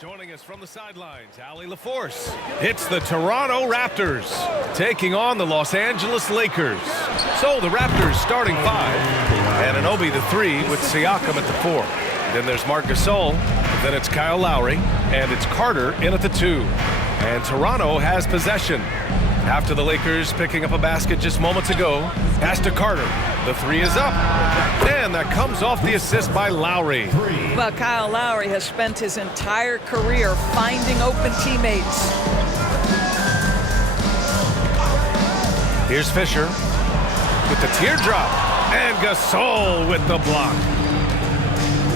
Joining us from the sidelines, Allie LaForce. It's the Toronto Raptors taking on the Los Angeles Lakers. So the Raptors starting five. Anunoby the three with Siakam at the four. Then there's Marc Gasol. Then it's Kyle Lowry. And it's Carter in at the two. And Toronto has possession. After the Lakers picking up a basket just moments ago, pass to Carter. The three is up. And that comes off the assist by Lowry. Well, Kyle Lowry has spent his entire career finding open teammates. Here's Fisher with the teardrop. And Gasol with the block.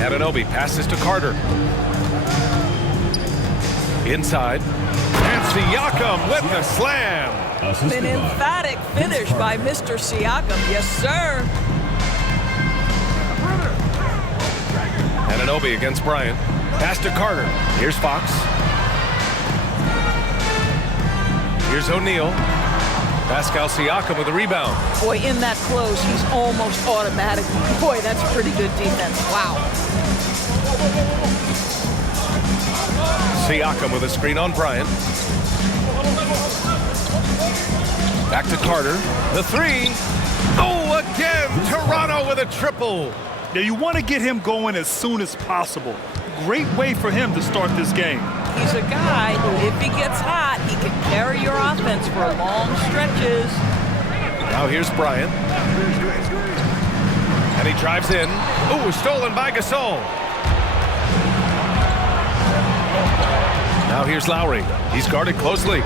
Anunoby passes to Carter. Inside. And Siakam with the slam. An emphatic finish by Mr. Siakam. Yes, sir. Anunoby against Bryant. Pass to Carter. Here's Fox. Here's O'Neal. Pascal Siakam with a rebound. Boy, in that close, he's almost automatic. Boy, that's pretty good defense. Wow. Siakam with a screen on Bryant. Back to Carter. The three. Oh, again, Toronto with a triple. Now, you want to get him going as soon as possible. Great way for him to start this game. He's a guy who, if he gets hot, he can carry your offense for long stretches. Now here's Bryant. And he drives in. Ooh, stolen by Gasol. Now here's Lowry. He's guarded closely.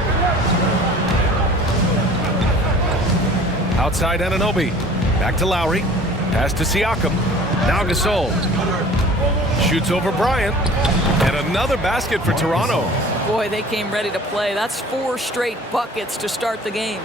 Outside Anunoby. Back to Lowry. Pass to Siakam. Now Gasol. Shoots over Bryant. And another basket for Toronto. Boy, they came ready to play. That's 4 straight buckets to start the game.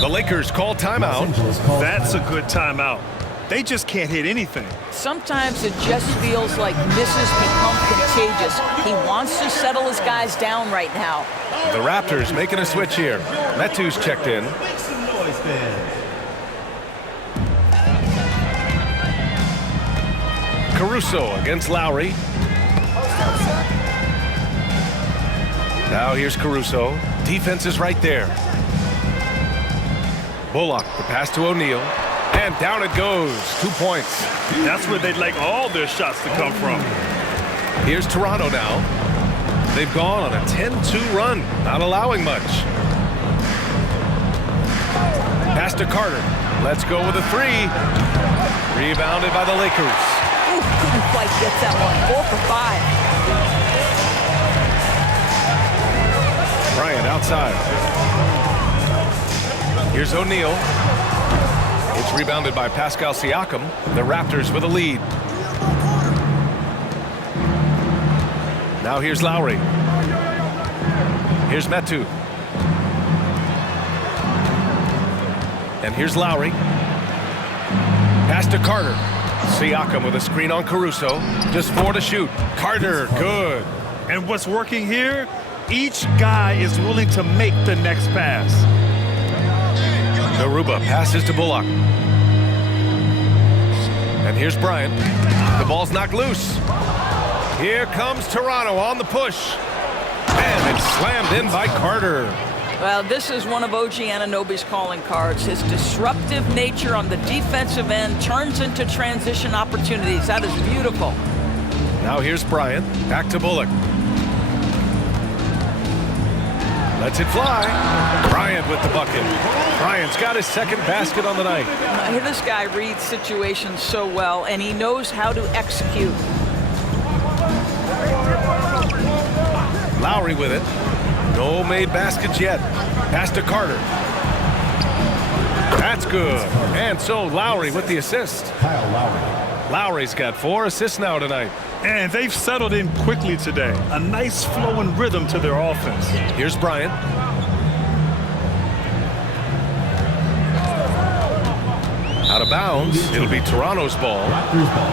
The Lakers call timeout. That's a good timeout. They just can't hit anything. Sometimes it just feels like misses become contagious. He wants to settle his guys down right now. The Raptors making a switch here. Metu's checked in. Caruso against Lowry. Now here's Caruso. Defense is right there. Bullock, the pass to O'Neal. And down it goes. 2 points. That's where they'd like all their shots to come from. Here's Toronto now. They've gone on a 10-2 run, not allowing much. Pass to Carter. Let's go with a three. Rebounded by the Lakers. Ooh, couldn't quite get that one. 4 for 5. Bryant outside. Here's O'Neal. It's rebounded by Pascal Siakam. The Raptors with a lead. Now here's Lowry. Here's Metu. And here's Lowry. Pass to Carter. Siakam with a screen on Caruso. Just 4 to shoot. Carter, good. And what's working here? Each guy is willing to make the next pass. Garuba passes to Bullock. And here's Bryant. The ball's knocked loose. Here comes Toronto on the push. And it's slammed in by Carter. Well, this is one of OG Anunoby's calling cards. His disruptive nature on the defensive end turns into transition opportunities. That is beautiful. Now here's Bryant. Back to Bullock. Lets it fly. Bryant with the bucket. Bryant's got his second basket on the night. This guy reads situations so well, and he knows how to execute. Lowry with it. No made baskets yet. Pass to Carter. That's good. And so Lowry with the assist. Kyle Lowry. Lowry's got 4 assists now tonight. And they've settled in quickly today. A nice flowing rhythm to their offense. Here's Bryant. Out of bounds. It'll be Toronto's ball. Raptors ball.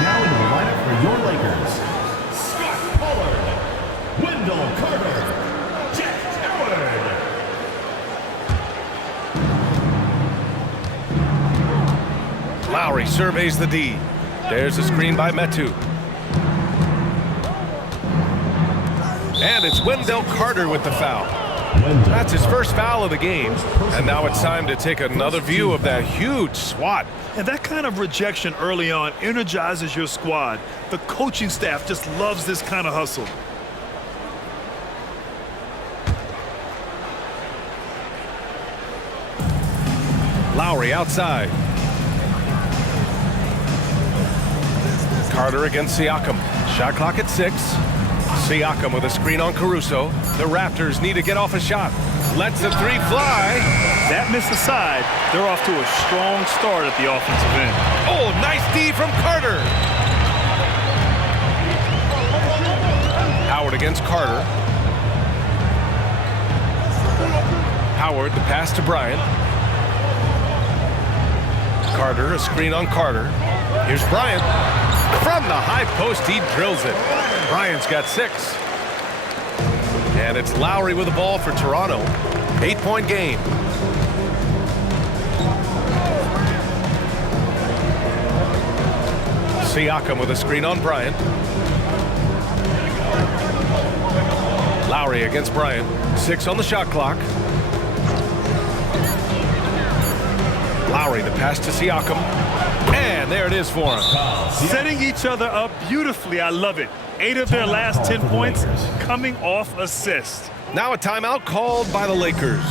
Now into the lineup for your Lakers. Scott Pollard. Wendell Carter. Jack Howard. Lowry surveys the D. There's a screen by Metu. And it's Wendell Carter with the foul. That's his first foul of the game. And now it's time to take another view of that huge swat. And that kind of rejection early on energizes your squad. The coaching staff just loves this kind of hustle. Lowry outside. Carter against Siakam. Shot clock at 6. Siakam with a screen on Caruso. The Raptors need to get off a shot. Lets the three fly. That missed aside. They're off to a strong start at the offensive end. Oh, nice D from Carter. Howard against Carter. Howard, the pass to Bryant. Carter, a screen on Carter. Here's Bryant. From the high post, he drills it. Bryant's got 6. And it's Lowry with the ball for Toronto. 8-point game. Siakam with a screen on Bryant. Lowry against Bryant. 6 on the shot clock. Lowry, the pass to Siakam. And there it is for him. Setting each other up beautifully. I love it. 8 of their last 10 points coming off assist. Now a timeout called by the Lakers.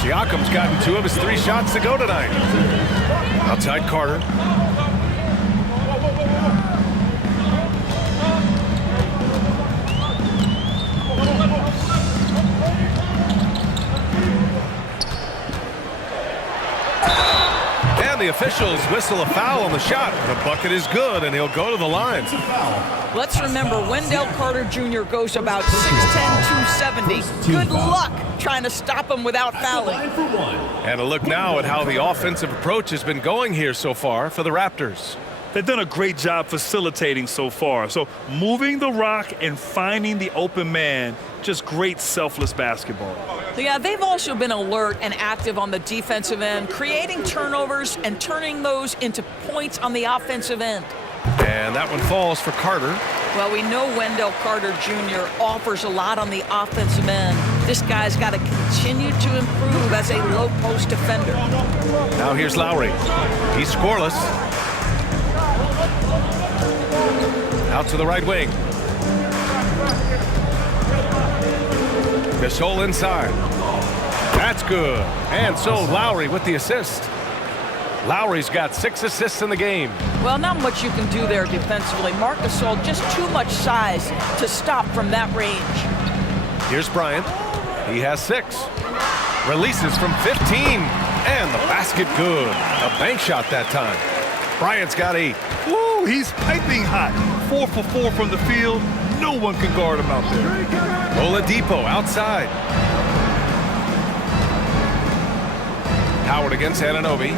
Siakam's gotten 2 of his 3 shots to go tonight. Outside Carter. The officials whistle a foul on the shot. The bucket is good, and he'll go to the line. Let's remember, Wendell Carter Jr. goes about 6'10", 270. Good luck trying to stop him without fouling. And a look now at how the offensive approach has been going here so far for the Raptors. They've done a great job facilitating so far. So moving the rock and finding the open man, just great selfless basketball. Yeah, they've also been alert and active on the defensive end, creating turnovers and turning those into points on the offensive end. And that one falls for Carter. Well, we know Wendell Carter Jr. offers a lot on the offensive end. This guy's got to continue to improve as a low-post defender. Now here's Lowry. He's scoreless. Out to the right wing. Gasol inside. That's good. And so Lowry with the assist. Lowry's got 6 assists in the game. Well, not much you can do there defensively. Marc Gasol, just too much size to stop from that range. Here's Bryant. He has 6. Releases from 15. And the basket good. A bank shot that time. Bryant's got 8. Woo, he's piping hot. 4 for 4 from the field. No one can guard him out there. Oladipo outside. Howard against Anunoby.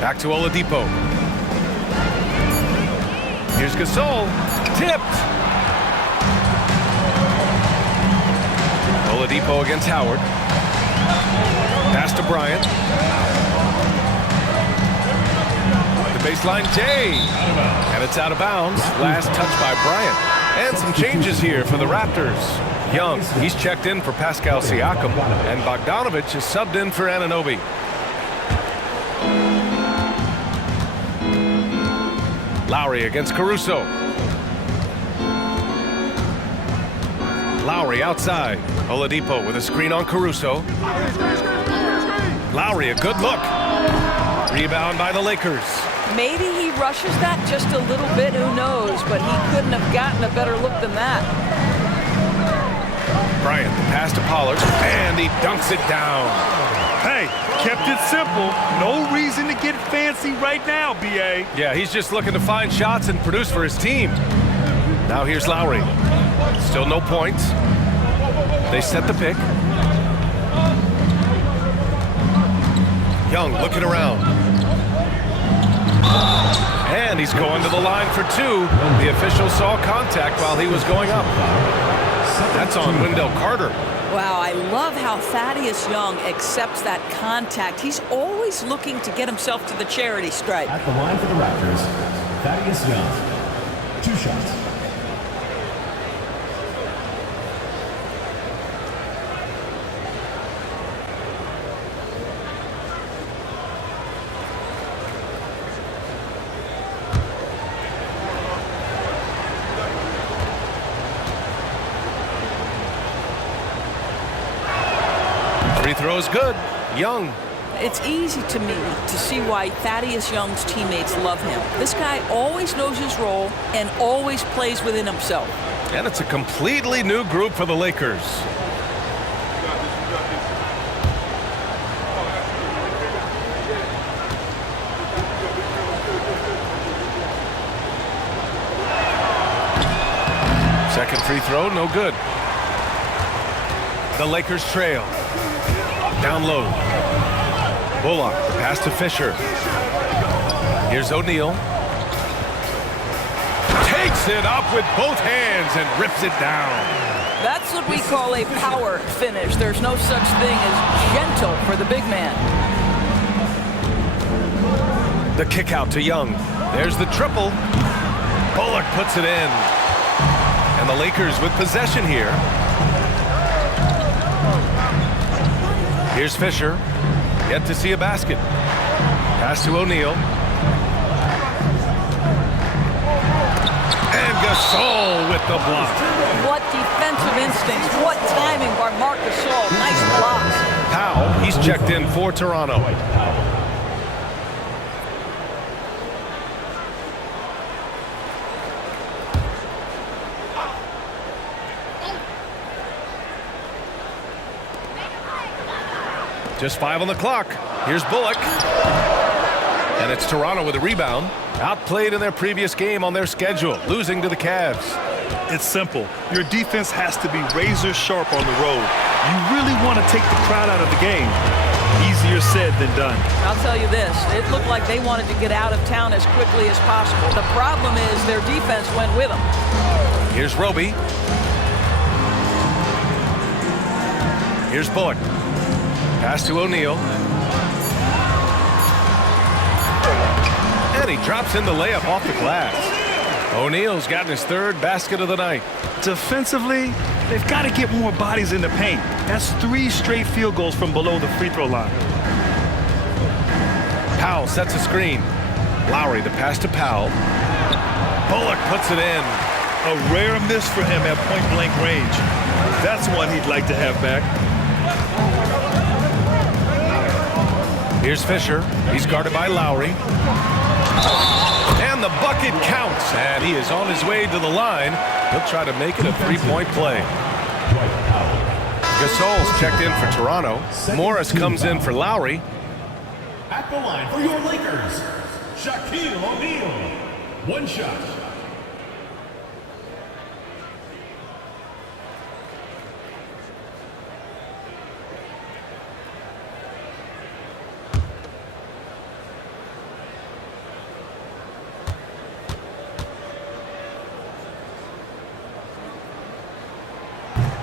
Back to Oladipo. Here's Gasol. Tipped. Oladipo against Howard. Pass to Bryant. The baseline Jay. And it's out of bounds. Last touch by Bryant. And some changes here for the Raptors. Young, he's checked in for Pascal Siakam. And Bogdanovich is subbed in for Anunoby. Lowry against Caruso. Lowry outside. Oladipo with a screen on Caruso. Lowry, a good look. Rebound by the Lakers. Maybe he rushes that just a little bit, who knows, but he couldn't have gotten a better look than that. Bryant, the pass to Pollard, and he dunks it down. Hey, kept it simple. No reason to get fancy right now, B.A. Yeah, he's just looking to find shots and produce for his team. Now here's Lowry. Still no points. They set the pick. Young looking around. And he's going to the line for 2. The official saw contact while he was going up. That's on Wendell Carter. Wow, I love how Thaddeus Young accepts that contact. He's always looking to get himself to the charity stripe. At the line for the Raptors, Thaddeus Young. 2 shots. Free throw's good. Young. It's easy to me to see why Thaddeus Young's teammates love him. This guy always knows his role and always plays within himself. And it's a completely new group for the Lakers. Second free throw, no good. The Lakers trail. Down low. Bullock, pass to Fisher. Here's O'Neal. Takes it up with both hands and rips it down. That's what we call a power finish. There's no such thing as gentle for the big man. The kick out to Young. There's the triple. Bullock puts it in. And the Lakers with possession here. Here's Fisher. Yet to see a basket. Pass to O'Neal. And Gasol with the block. What defensive instincts. What timing by Marc Gasol. Nice blocks. Powell, he's checked in for Toronto. Just 5 on the clock. Here's Bullock. And it's Toronto with a rebound. Outplayed in their previous game on their schedule, losing to the Cavs. It's simple. Your defense has to be razor sharp on the road. You really want to take the crowd out of the game. Easier said than done. I'll tell you this. It looked like they wanted to get out of town as quickly as possible. The problem is their defense went with them. Here's Roby. Here's Bullock. Pass to O'Neal. And he drops in the layup off the glass. O'Neal's gotten his 3rd basket of the night. Defensively, they've got to get more bodies in the paint. That's 3 straight field goals from below the free throw line. Powell sets a screen. Lowry, the pass to Powell. Bullock puts it in. A rare miss for him at point-blank range. That's one he'd like to have back. Here's Fisher. He's guarded by Lowry. And the bucket counts. And he is on his way to the line. He'll try to make it a 3-point play. Gasol's checked in for Toronto. Morris comes in for Lowry. At the line for your Lakers, Shaquille O'Neal. 1 shot.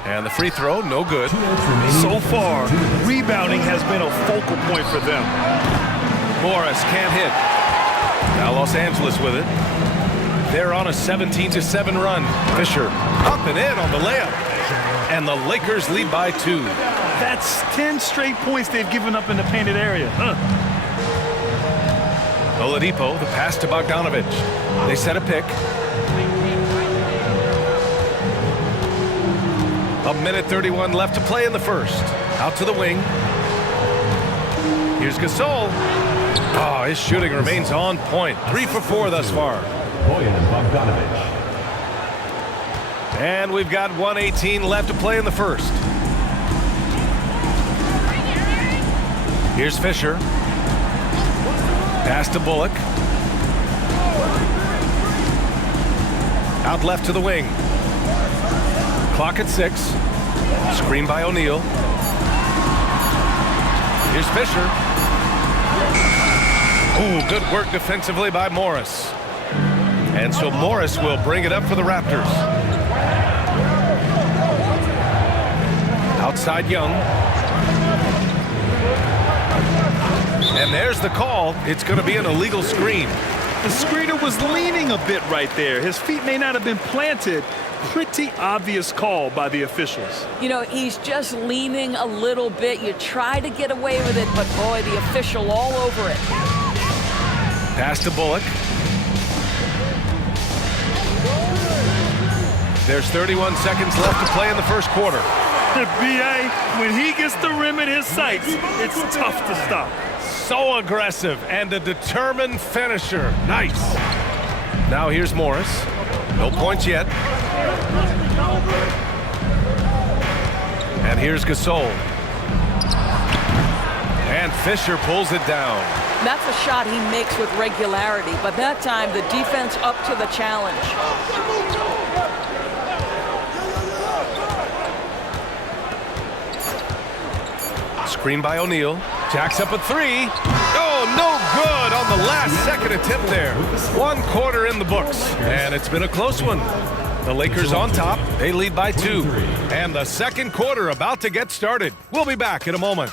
And the free throw, no good. So far, rebounding has been a focal point for them. Morris can't hit. Now Los Angeles with it. They're on a 17-7 run. Fisher up and in on the layup. And the Lakers lead by 2. That's 10 straight points they've given up in the painted area. Oladipo, the pass to Bogdanovich. They set a pick. A minute 31 left to play in the first. Out to the wing. Here's Gasol. Oh, his shooting remains on point. 3 for 4 thus far. Bogdanovich. And we've got 1:18 left to play in the first. Here's Fisher. Pass to Bullock. Out left to the wing. Clock at 6. Screen by O'Neal. Here's Fisher. Ooh, good work defensively by Morris. And so Morris will bring it up for the Raptors. Out Outside Young. And there's the call. It's going to be an illegal screen. The screener was leaning a bit right there. His feet may not have been planted. Pretty obvious call by the officials. You know, he's just leaning a little bit. You try to get away with it, but boy, the official all over it. Pass to Bullock. There's 31 seconds left to play in the first quarter. B.A., when he gets the rim in his sights, it's tough to stop. So aggressive and a determined finisher. Nice. Now here's Morris. No points yet. And here's Gasol. And Fisher pulls it down. That's a shot he makes with regularity, but that time the defense up to the challenge. Screen by O'Neal. Jacks up a three. Oh, no good on the last second attempt there. 1 quarter in the books, and it's been a close one. The Lakers on top. They lead by 2. And the second quarter about to get started. We'll be back in a moment.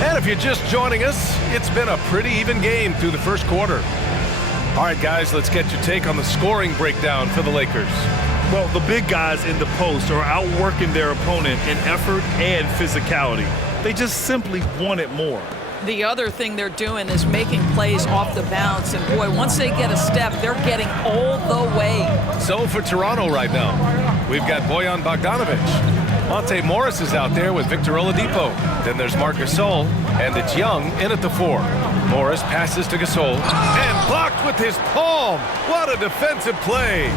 And if you're just joining us, it's been a pretty even game through the first quarter. All right, guys, let's get your take on the scoring breakdown for the Lakers. Well, the big guys in the post are outworking their opponent in effort and physicality. They just simply want it more. The other thing they're doing is making plays off the bounce, and boy, once they get a step, they're getting all the way. So for Toronto right now, we've got Bojan Bogdanovic. Monte Morris is out there with Victor Oladipo. Then there's Marc Gasol, and it's Young in at the 4. Morris passes to Gasol, and blocked with his palm. What a defensive play.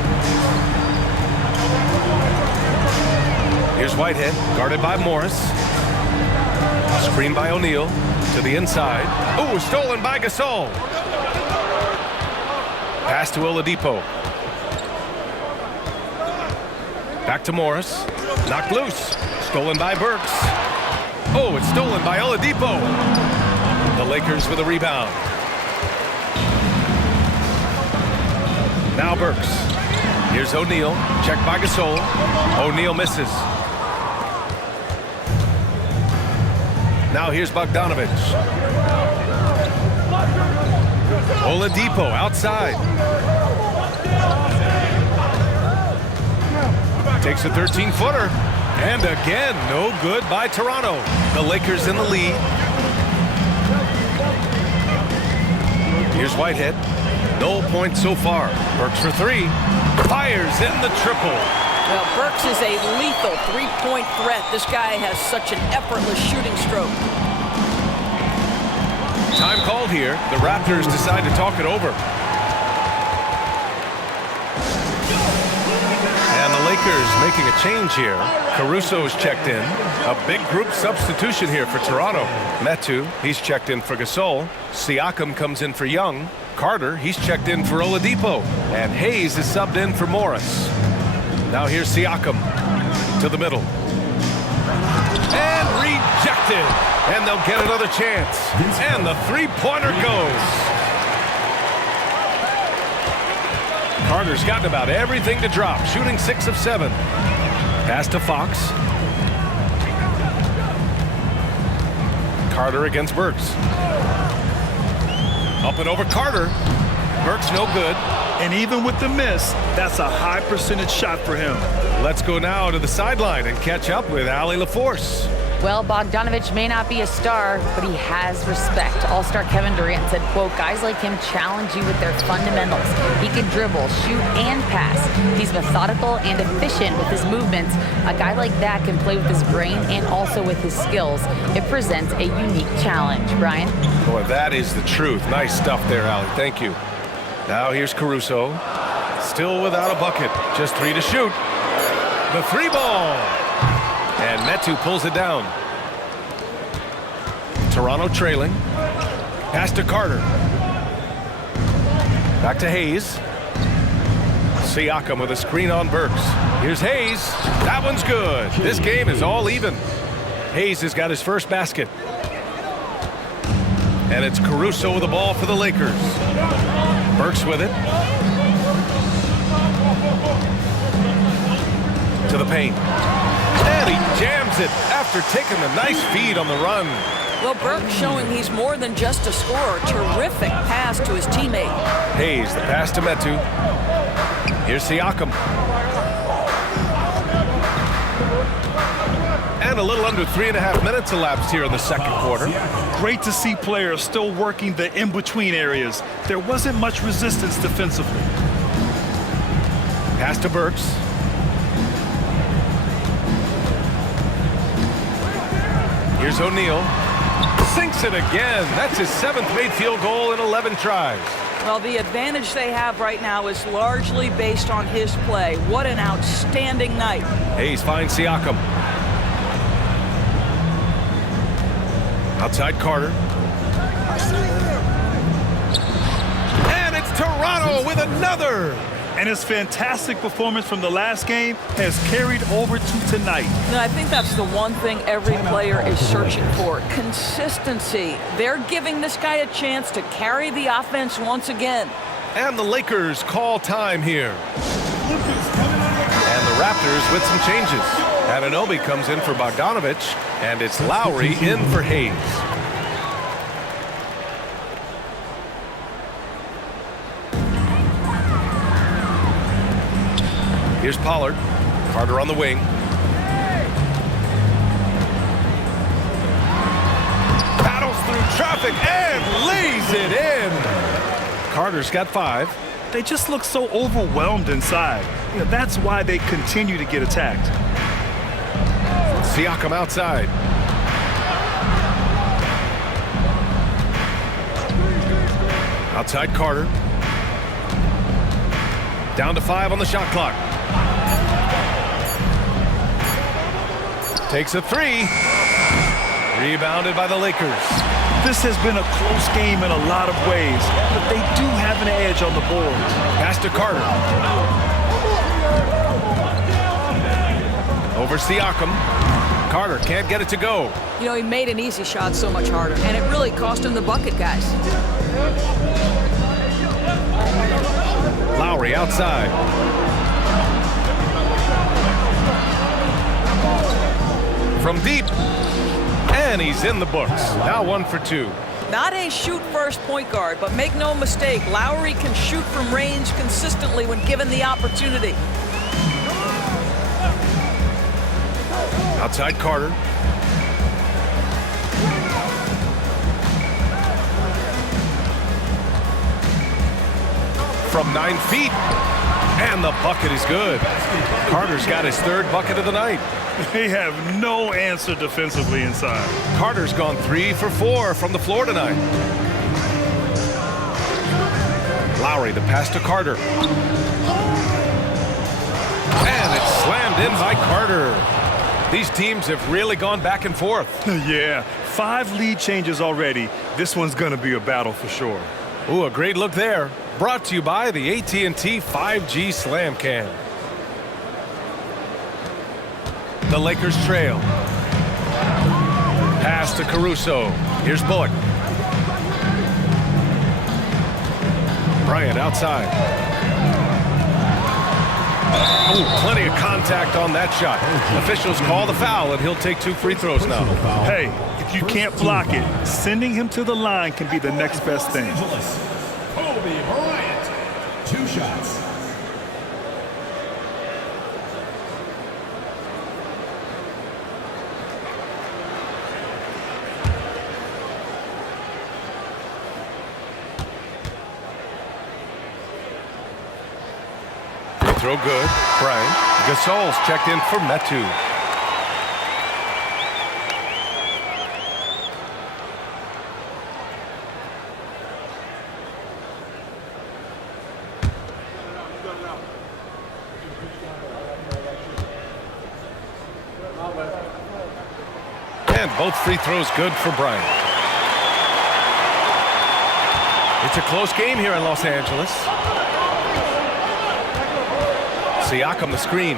Here's Whitehead, guarded by Morris. Screen by O'Neal to the inside. Ooh, stolen by Gasol. Pass to Oladipo. Back to Morris. Knocked loose. Stolen by Burks. Oh, it's stolen by Oladipo. The Lakers with a rebound. Now Burks. Here's O'Neal. Checked by Gasol. O'Neal misses. Now here's Bogdanovic. Oladipo outside. Takes a 13-footer. And again, no good by Toronto. The Lakers in the lead. Here's Whitehead. No points so far. Burks for 3. Fires in the triple. Well, Burks is a lethal three-point threat. This guy has such an effortless shooting stroke. Time called here. The Raptors decide to talk it over. And the Lakers making a change here. Caruso's checked in. A big group substitution here for Toronto. Metu, he's checked in for Gasol. Siakam comes in for Young. Carter, he's checked in for Oladipo. And Hayes is subbed in for Morris. Now here's Siakam to the middle. And rejected. And they'll get another chance. And the three-pointer goes. Carter's gotten about everything to drop. Shooting 6 of 7. Pass to Fox. Carter against Burks. Up and over Carter. Burks no good. And even with the miss, that's a high percentage shot for him. Let's go now to the sideline and catch up with Allie LaForce. Well, Bogdanovic may not be a star, but he has respect. All-star Kevin Durant said, quote, guys like him challenge you with their fundamentals. He can dribble, shoot, and pass. He's methodical and efficient with his movements. A guy like that can play with his brain and also with his skills. It presents a unique challenge. Brian? Boy, that is the truth. Nice stuff there, Allie. Thank you. Now here's Caruso. Still without a bucket. Just 3 to shoot. The 3-ball. And Metu pulls it down. Toronto trailing. Pass to Carter. Back to Hayes. Siakam with a screen on Burks. Here's Hayes. That one's good. This game is all even. Hayes has got his first basket. And it's Caruso with the ball for the Lakers. Burks with it. To the paint. And he jams it after taking the nice feed on the run. Well, Burke showing he's more than just a scorer. Terrific pass to his teammate. Hayes, the pass to Metu. Here's Siakam. And a little under 3.5 minutes elapsed here in the second quarter. Great to see players still working the in-between areas. There wasn't much resistance defensively. Pass to Burks. Here's O'Neal. Sinks it again. That's his 7th made field goal in 11 tries. Well, the advantage they have right now is largely based on his play. What an outstanding night. Hayes finds Siakam. Outside Carter. And it's Toronto with another. And his fantastic performance from the last game has carried over to tonight. No, I think that's the one thing every player is searching for. Consistency. They're giving this guy a chance to carry the offense once again. And the Lakers call time here. And the Raptors with some changes. Anunoby comes in for Bogdanovich, and it's Lowry in for Hayes. Here's Pollard. Carter on the wing. Battles through traffic and lays it in. Carter's got 5. They just look so overwhelmed inside. That's why they continue to get attacked. Siakam outside. Outside Carter. Down to 5 on the shot clock. Takes a 3. Rebounded by the Lakers. This has been a close game in a lot of ways, but they do have an edge on the board. Pass to Carter. Over Siakam. Carter can't get it to go. You know, he made an easy shot so much harder, and it really cost him the bucket, guys. Lowry outside. From deep. And he's in the books. Now 1 for 2. Not a shoot-first point guard, but make no mistake, Lowry can shoot from range consistently when given the opportunity. Outside Carter. From 9 feet. And the bucket is good. Carter's got his 3rd bucket of the night. They have no answer defensively inside. Carter's gone 3 for 4 from the floor tonight. Lowry, the pass to Carter. And it's slammed in by Carter. These teams have really gone back and forth. Yeah, 5 lead changes already. This one's going to be a battle for sure. Ooh, a great look there. Brought to you by the AT&T 5G Slam Cam. The Lakers trail. Pass to Caruso. Here's Bullock. Bryant outside. Oh, plenty of contact on that shot. Officials call the foul, and he'll take 2 free throws now. Hey, if you can't block it, sending him to the line can be the next best thing. Kobe Bryant, 2 shots. Throw good. Bryant. Gasol's checked in for Metu. And both free throws good for Bryant. It's a close game here in Los Angeles. Siakam the screen.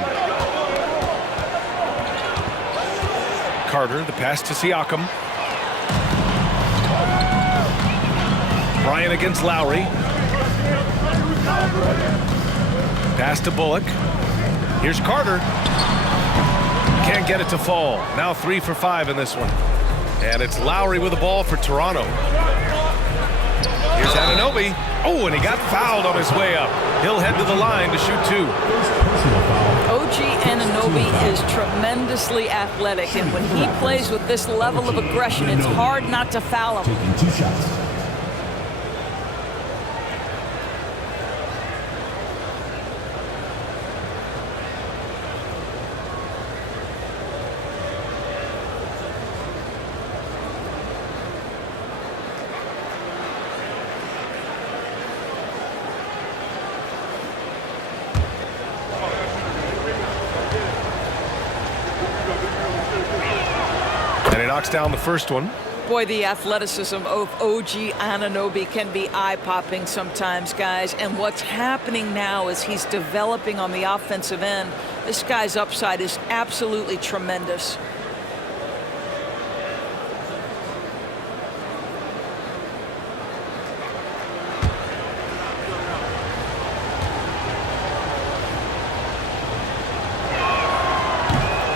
Carter the pass to Siakam. Bryant against Lowry. Pass to Bullock. Here's Carter. Can't get it to fall. Now 3 for 5 in this one. And it's Lowry with the ball for Toronto. Here's Anunoby. Oh, and he got fouled on his way up. He'll head to the line to shoot 2. OG Anunoby is tremendously athletic, and when he plays with this level of aggression, it's hard not to foul him. Taking 2 shots. And he knocks down the first one. Boy, the athleticism of OG Anunoby can be eye-popping sometimes, guys. And what's happening now is he's developing on the offensive end. This guy's upside is absolutely tremendous.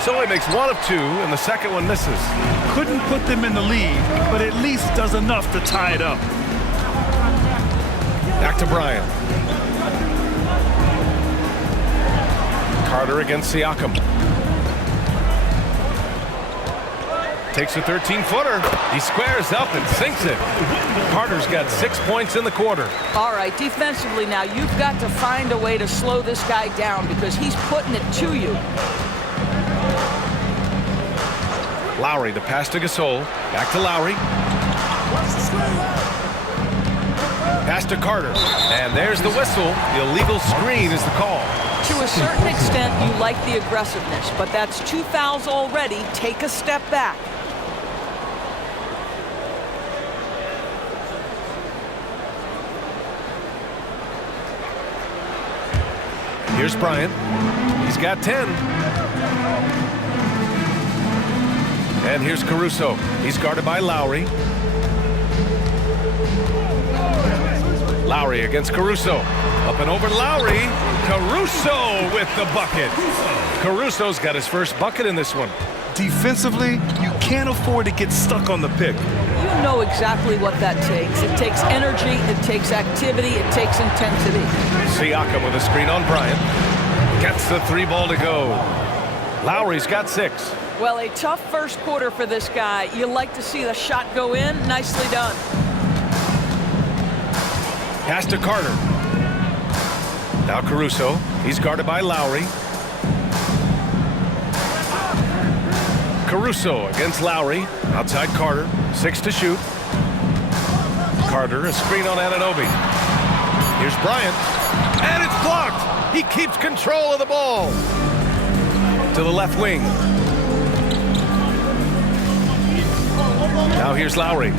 So he makes 1 of 2, and the second one misses. Couldn't put them in the lead, but at least does enough to tie it up. Back to Bryant. Carter against Siakam. Takes a 13-footer. He squares up and sinks it. Carter's got 6 points in the quarter. All right, defensively now, you've got to find a way to slow this guy down because he's putting it to you. Lowry, the pass to Gasol. Back to Lowry. Pass to Carter. And there's the whistle. The illegal screen is the call. To a certain extent, you like the aggressiveness, but that's 2 fouls already. Take a step back. Here's Bryant. He's got 10. And here's Caruso. He's guarded by Lowry. Lowry against Caruso. Up and over Lowry. Caruso with the bucket. Caruso's got his first bucket in this one. Defensively, you can't afford to get stuck on the pick. You know exactly what that takes. It takes energy, it takes activity, it takes intensity. Siakam with a screen on Bryant. Gets the 3 ball to go. Lowry's got 6. Well, a tough first quarter for this guy. You like to see the shot go in. Nicely done. Pass to Carter. Now Caruso. He's guarded by Lowry. Caruso against Lowry. Outside Carter. 6 to shoot. Carter, a screen on Anunoby. Here's Bryant. And it's blocked. He keeps control of the ball. To the left wing. Now here's Lowry.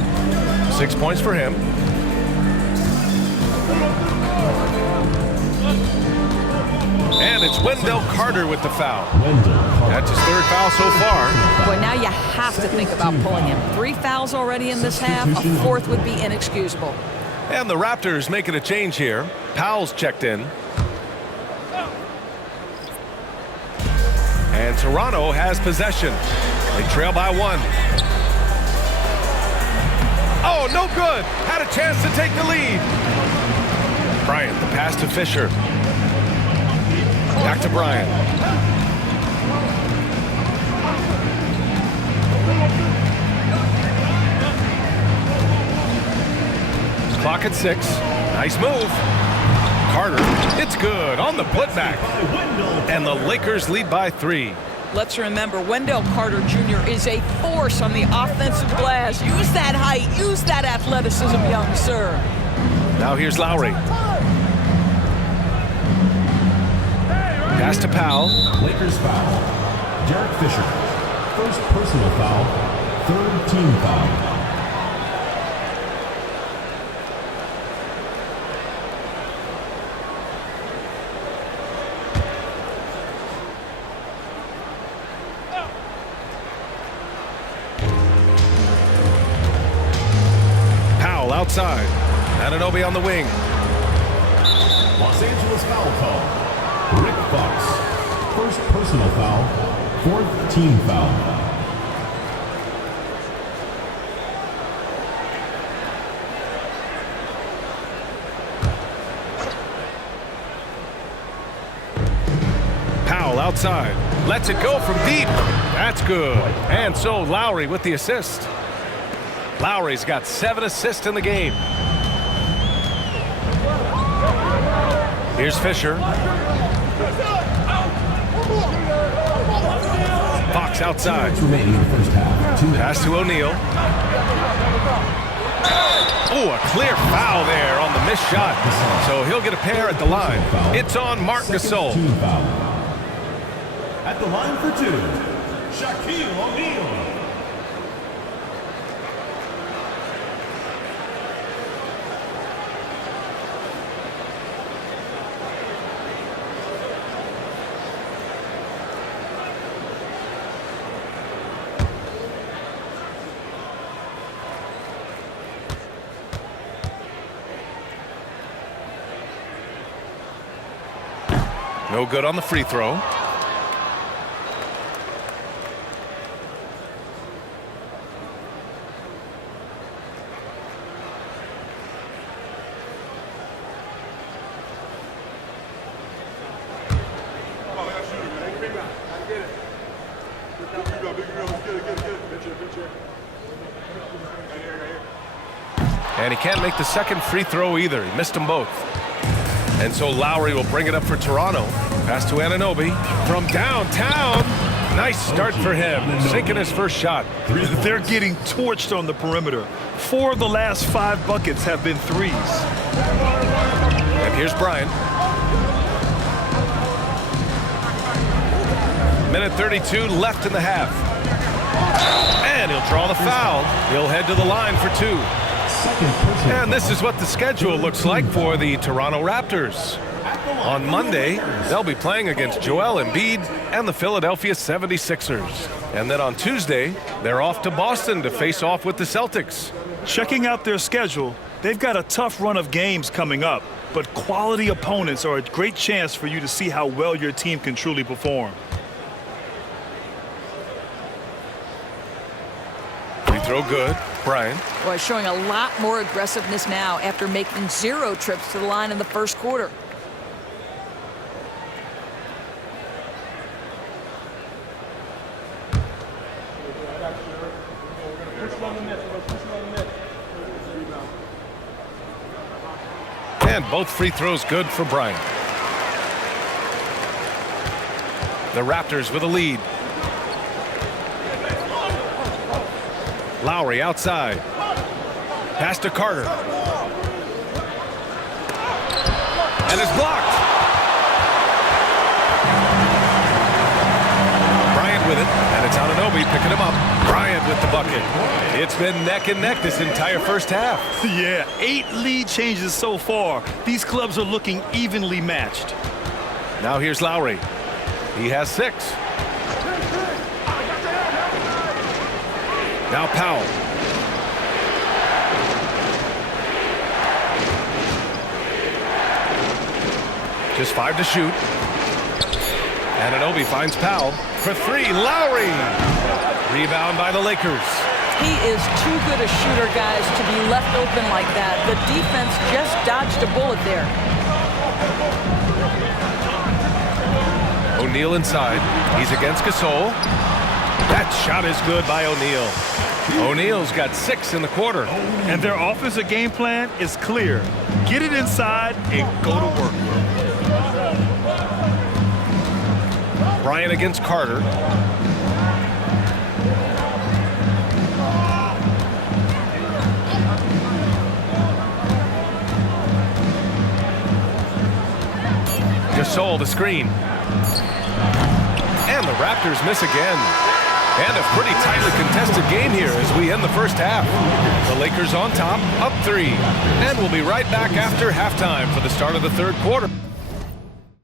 6 points for him. And it's Wendell Carter with the foul. That's his 3rd foul so far. Boy, now you have to think about pulling him. 3 fouls already in this half. A 4th would be inexcusable. And the Raptors making a change here. Powell's checked in. And Toronto has possession. They trail by 1. Oh, no good. Had a chance to take the lead. Bryant, the pass to Fisher. Back to Bryant. Clock at 6. Nice move. Carter, it's good on the putback. And the Lakers lead by 3. Let's remember, Wendell Carter Jr. is a force on the offensive glass. Use that height, use that athleticism, young sir. Now here's Lowry. Pass to Powell. Lakers foul. Derek Fisher. First personal foul. 3rd team foul. Outside. Anunoby on the wing. Los Angeles foul call. Rick Fox. First personal foul. Fourth team foul. Powell outside. Lets it go from deep. That's good. And so Lowry with the assist. Lowry's got 7 assists in the game. Here's Fisher. Fox outside. Remaining in the first half. Pass to O'Neal. Oh, a clear foul there on the missed shot. So he'll get a pair at the line. It's on Marc Gasol. Team foul. At the line for 2, Shaquille O'Neal. No good on the free throw. And he can't make the second free throw either. He missed them both. And so Lowry will bring it up for Toronto. Pass to Anunoby from downtown. Nice start for him, sinking his first shot. They're getting torched on the perimeter. 4 of the last 5 buckets have been threes. And here's Bryant. Minute 32 left in the half. And he'll draw the foul. He'll head to the line for 2. And this is what the schedule looks like for the Toronto Raptors. On Monday, they'll be playing against Joel Embiid and the Philadelphia 76ers. And then on Tuesday, they're off to Boston to face off with the Celtics. Checking out their schedule, they've got a tough run of games coming up, but quality opponents are a great chance for you to see how well your team can truly perform. Free throw good. Bryant. Boy, showing a lot more aggressiveness now after making 0 trips to the line in the first quarter. And both free throws good for Bryant. The Raptors with a lead. Lowry outside. Pass to Carter. And it's blocked. Bryant with it, and it's Anunoby picking him up. Bryant with the bucket. It's been neck and neck this entire first half. Yeah, 8 lead changes so far. These clubs are looking evenly matched. Now here's Lowry. He has 6. Now Powell. Just 5 to shoot. Anunoby finds Powell for 3. Lowry. Rebound by the Lakers. He is too good a shooter, guys, to be left open like that. The defense just dodged a bullet there. O'Neal inside. He's against Gasol. That shot is good by O'Neal. O'Neal's got 6 in the quarter. And their offensive game plan is clear. Get it inside and go to work. Bryant against Carter. Gasol the screen. And the Raptors miss again. And a pretty tightly contested game here as we end the first half. The Lakers on top, up 3. And we'll be right back after halftime for the start of the third quarter.